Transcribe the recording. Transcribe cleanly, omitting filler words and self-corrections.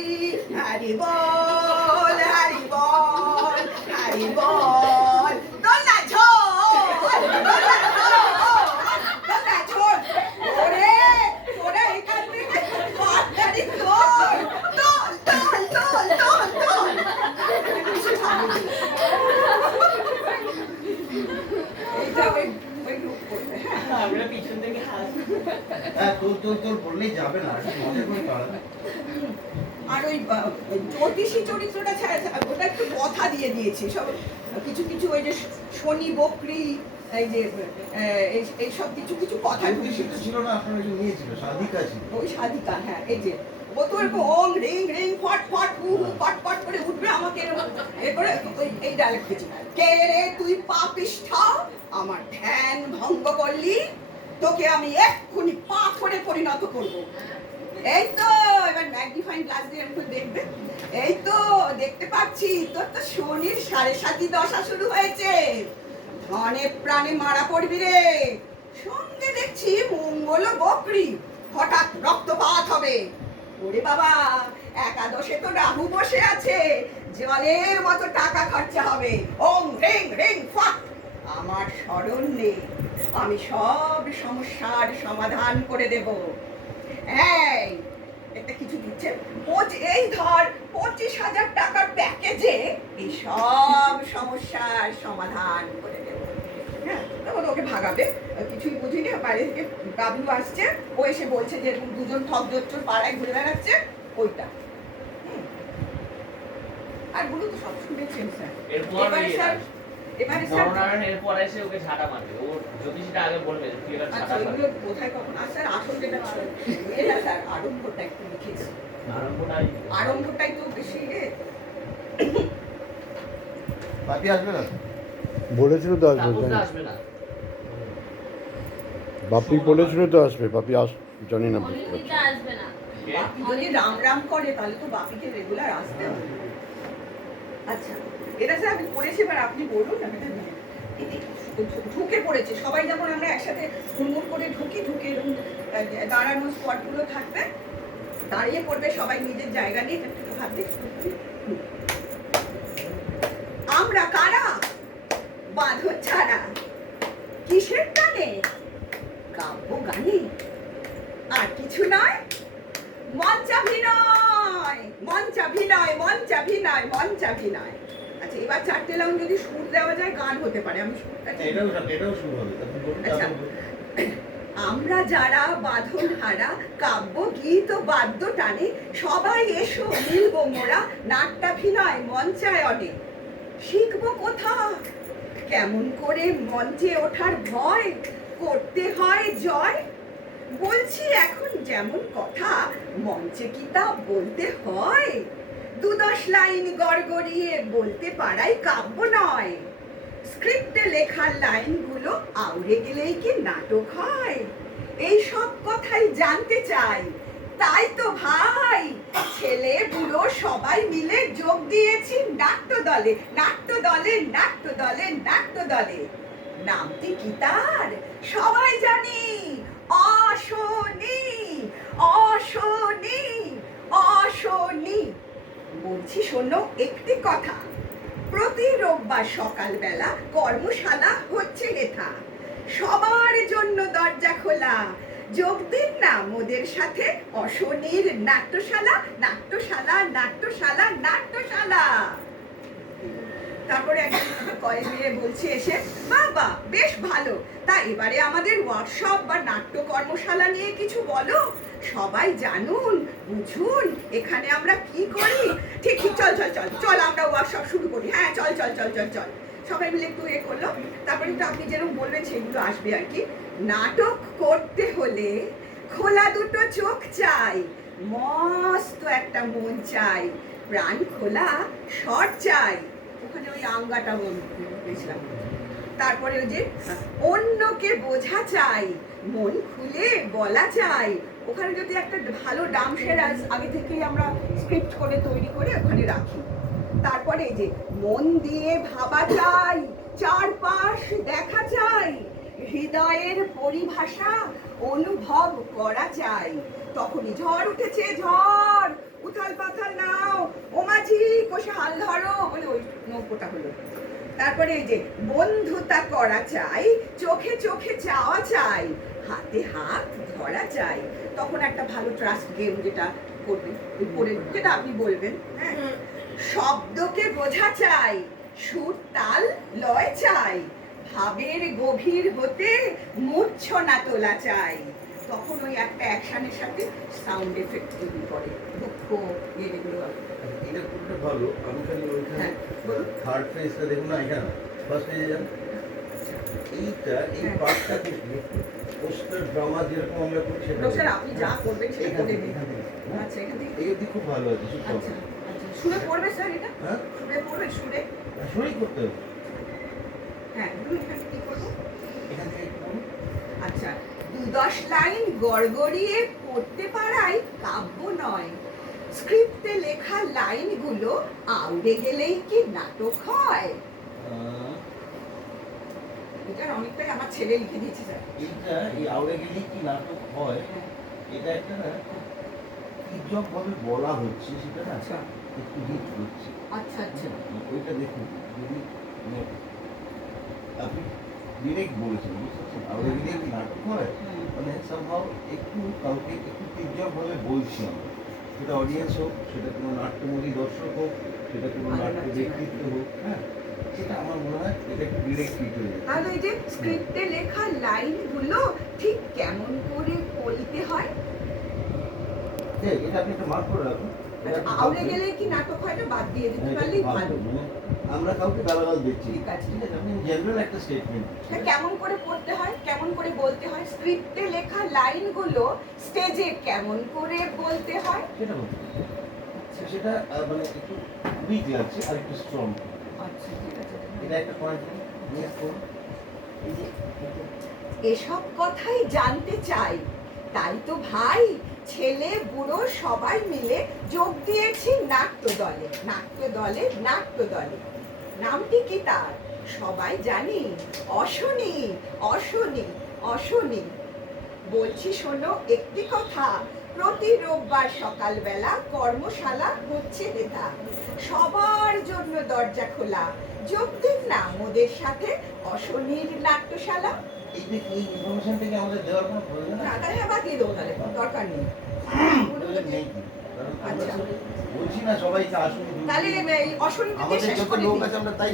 হরি বল হরি বল হরি বল। দোলনা ঝোল দোলনা ঝোল দোলনা ঝোল। ওরে ওরে এখান থেকে পাটারি তোল তোল তোল তোল তোল তোল। এইটা ওই রূপ করবে। হ্যাঁ আমরা পিছন থেকে হাসি। হ্যাঁ তোর তোর তোর বললেই যাবে না, মজা করে পারবে। আর ওই জ্যোতিষী চরিত্রটা ওটা একটু কথা দিয়ে দিয়েছি সব কিছু কিছু, ওই যে শনি বকরি এই যে এইসব কিছু কিছু কথা ছিল না, আপনার নিয়েছিল সাধিকা ছিল, ওই সাধিকা। হ্যাঁ এই যে ও তো এরকম ওং রিং রিং ফট ফট হু হু ফট ফট করে উঠবে, আমাকে এ করে এই ডায়লগ দিয়েছি। কে রে তুই পাপিষ্ঠা, আমার ধ্যান ভঙ্গ করলি, তোকে আমি এক্ষুনি পাথরে পরিণত করবো। এই তো এবার ম্যাগনিফাইং গ্লাস দিয়ে একটু দেখবে। এই তো দেখতে পাচ্ছি তোর তো শনির 7.5 দশা শুরু হয়েছে, ধনে প্রাণে মারা পড়বি রে। সঙ্গে দেখছি মঙ্গল বকরি, হঠাৎ রক্তপাত হবে। ওরে বাবা, একাদশে তো রাহু বসে আছে, জলের মতো টাকা খরচা হবে। ওং রিং রিং ফট, আমার স্মরণ নেই, আমি সব সমস্যার সমাধান করে দেব। এই এটা কিছু দিচ্ছে, এই ধর 25,000 টাকার প্যাকেজে এই সব সমস্যার সমাধান করে দেব। হ্যাঁ তখন ওকে ভাগাবে, কিছুই বুঝিনি, বাইরে থেকে বাবলু আসছে, ও এসে বলছে যে দুজন ঠক জোচ্চোর পাড়ায় ঘুরে বেড়াচ্ছে, ওইটা। আর গুলো তো সব শুনেছেন স্যার। এবারে স্যার এরপর এসে ওকে ঝাঁটা মারবে, ও জ্যোতিষীটা আগে বলবে যে তুই এবার ঝাঁটা মারবি। এগুলো কোথায় কখন স্যার আসল যেটা এটা স্যার আরম্ভটা একটু লিখেছি, আরম্ভটাই তো বেশি রে। পাপি আসবে না, বলেছিল তো আসবে না, বাপি বলেছিল তো আসবে, বাপি জানি না বুঝতে পারছি। বাপি যদি রাম রাম করে তাহলে তো বাপিকে রেগুলার আসতে হবে। আচ্ছা এটা স্যার আমি পড়েছি, এবার আপনি বলুন। আমি ঢুকে পড়েছি, সবাই যেমন আমরা একসাথে হুড়মুড় করে ঢুকি, ঢুকে দাঁড়ানো স্পটগুলো থাকবে, দাঁড়িয়ে পড়বে সবাই নিজের জায়গা নিয়ে ভাববে। আমরা কারা, বাঁধন ছাড়া, কিসের টানে, কাব্য গানে, আর কিছু নয়, মঞ্চাভিনয় মঞ্চাভিনয় মঞ্চাভিনয় মঞ্চাভিনয়। আচ্ছা এবার 4টে লাইন যদি সুর দেওয়া যায় গান হতে পারে। আমি সুরটা এটাও শুরু হবে। আচ্ছা, আমরা যারা বাঁধন হারা, কাব্য গীত ও বাদ্য টানে, সবাই এসো মিলবো মোরা নাট্যাভিনয় মঞ্চায়নে। শিখবো কোথা, কেমন করে মঞ্চে ওঠার ভয় করতে হয় জয়। বলছি এখন যেমন কথা, মঞ্চে কি তা বলতে হয়। 2-10 লাইন গড়গড়িয়ে বলতে পারাই কাব্য নয়। স্ক্রিপ্টে লেখার লাইনগুলো আউড়ে গেলেই কি নাটক হয়। এই সব কথাই জানতে চাই, তাই তো ভাই ছেলে বুড়ো সবাই মিলে যোগ দিয়েছি নাট্য দলে, নাট্য দলে, নাট্য দলে, নাট্য দলে। নামটি কি তার সবাই জানি, অশনি অশনি অশনি। বলছি শোনো একটি কথা, প্রতি রোববার সকালবেলা কর্মশালা হচ্ছে হেথা, সবার জন্য দরজা খোলা, যোগ দিন না মোদের সাথে অশনির নাট্যশালা, নাট্যশালা, নাট্যশালা, নাট্যশালা। তারপরে একজন কয়েক মিনিট বলছে এসে, বাবা বেশ ভালো, তা এবারে আমাদের ওয়ার্কশপ বা নাট্য কর্মশালা নিয়ে কিছু বলো, সবাই জানুন বুঝুন এখানে আমরা কি করি। ঠিক ঠিক, চল চল চল চল আমরা ওয়ার্কশপ শুরু করি। হ্যাঁ চল চল চল চল চল। সবাই মিলে একটু এ করলো, তারপরে একটু আপনি যেরকম বলবেন সেগুলো আসবে আর কি। নাটক করতে হলে খোলা দুটো চোখ চাই, মস্ত একটা মন চাই, প্রাণ খোলা শট চাই। ওখানে ওই আঙ্গাটা বলেছিলাম। তারপরে ওই যে অন্যকে বোঝা চাই, মন খুলে বলা চাই। ওখানে যদি একটা ভালো ডামশের আগে থেকেই আমরা স্ক্রিপ্ট করে তৈরি করে ওখানে রাখি। তারপরে এই যে মন দিয়ে ভাবা চাই, চারপাশ দেখা চাই, হৃদয়ের পরিভাষা অনুভব করা চাই। তখনই ঝড় উঠেছে ঝড়, উথাল পাথাল বসে হাল ধরো বলে ওই নৌকোটা হলো। তারপরে এই যে বন্ধুতা করা চাই, চোখে চোখে চাওয়া চাই, হাতে হাত ধরা চাই। তখন একটা ভালো ট্রাস্ট গেম যেটা করবে করে যেটা আপনি বলবেন, হ্যাঁ, শব্দকে বোঝা চাই, সুর তাল লয় চাই, ভাবের গভীর হতে মূর্ছনা তোলা চাই। তখন ওই একটা অ্যাকশনের সাথে সাউন্ড এফেক্ট তৈরি করে, দুঃখ এগুলো। এটা খুবটা ভালো। আমি খালি ওইখানে হ্যাঁ, বলুন। থার্ড ফেজটা দেখুন না, এখানে ফার্স্ট পেজে যান। এইটা এই হ্যাঁ। পার্টটা থেকে পোস্টার ড্রামা যেরকম আমরা করি সেটা ডক্টর আপনি যা করবেন সেটা এখান করে থেকে, দিন। এখান থেকে। হ্যাঁ? আচ্ছা, এখান থেকে। এই অবধি খুব ভালো আছে, শুনতে আচ্ছা, হবে। আচ্ছা। সুরে পড়বে স্যার এটা? হ্যাঁ, সুরে পড়বে, সুরে? শুরুই করতে হবে। হ্যাঁ, বলুন এখানে কি করবো? এখান থেকে একটু করুন। আচ্ছা, 2-10 লাইন গড়গড়িয়ে পড়তে পারাই কাব্য নয়। স্ক্রিপ্টে লেখা লাইনগুলো আউড়ে গেলেই কি নাটক হয়? এটার অনেকটাই আমার ছেলে লিখে দিয়েছে স্যার। এইটা এই আউড়ে গেলেই কি নাটক হয়, এটা একটা না তির্যক ভাবে বলা হচ্ছে, সেটা না আচ্ছা, একটু হিট হচ্ছে। আচ্ছা, আচ্ছা। ওইটা দেখুন, যদি মানে আপনি ডিরেক্ট বলেছেন, বুঝতে পারছেন, আউড়ে গেলেই কি নাটক হয়, হুম। মানে somehow একটু কাউকে একটু তির্যক ভাবে বলছি আমরা, সেটা অডিয়েন্স হোক, সেটা কোনো নাট্যমোদী দর্শক হোক, সেটা কোনো ভালো নাট্য লাগছে। ব্যক্তিত্ব হোক, হ্যাঁ, সেটা আমার মনে হয় এটা একটু ডিরেক্ট হিট হয়ে যাচ্ছে। তাহলে এই যে স্ক্রিপ্টে লেখা লাইনগুলো ঠিক কেমন করে বলতে হয়? এটা আপনি একটা মার্ক করে রাখুন। এটা আপনি আউড়ে ভাববেন। গেলে কি নাটক হয় না, বাদ দিয়ে দিতে হ্যাঁ, পারলেই এটা ভালো। ভালো। মানে আমরা কাউকে গালাগাল দিচ্ছি, ঠিক আছে। ঠিক আছে, আপনি জেনারেল একটা স্টেটমেন্ট। তা কেমন করে পড়তে হয়, কেমন করে বলতে হয়? স্ক্রিপ্টে লেখা লাইনগুলো স্টেজে কেমন করে বলতে হয়? সেটা বলতে হবে। সেটা মানে একটু উইক লাগছে আর একটু স্ট্রং। আচ্ছা, ঠিক আছে। এটা একটা পয়েন্ট নিয়ে করুন। এই যে এসব কথাই জানতে চাই, তাই তো ভাই ছেলে বুড়ো সবাই মিলে যোগ দিয়েছি নাট্য দলে, নাট্য দলে, নাট্য দলে। নামটি কি তার সবাই জানি, অশনি, অশনি, অশনি। বলছি শোনো একটি কথা, প্রতি রোববার সকালবেলা কর্মশালা হচ্ছে হেথা, সবার জন্য দরজা খোলা, যোগ দিন না মোদের সাথে অশনির নাট্যশালা। এই যে এই ইনফরমেশনটাকে আমাদের দেওয়ার কোনো প্রয়োজন না আছে? তাহলে আবার দিয়ে দেবো, তাহলে দরকার নেই। প্রয়োজন নেই কি? কারণ আমরা আচ্ছা। বলছি না সবাইকে আসুন। তাহলে এই অশনিকে আমাদের শেষ যত করে লোক দিই। আছে আমরা তাই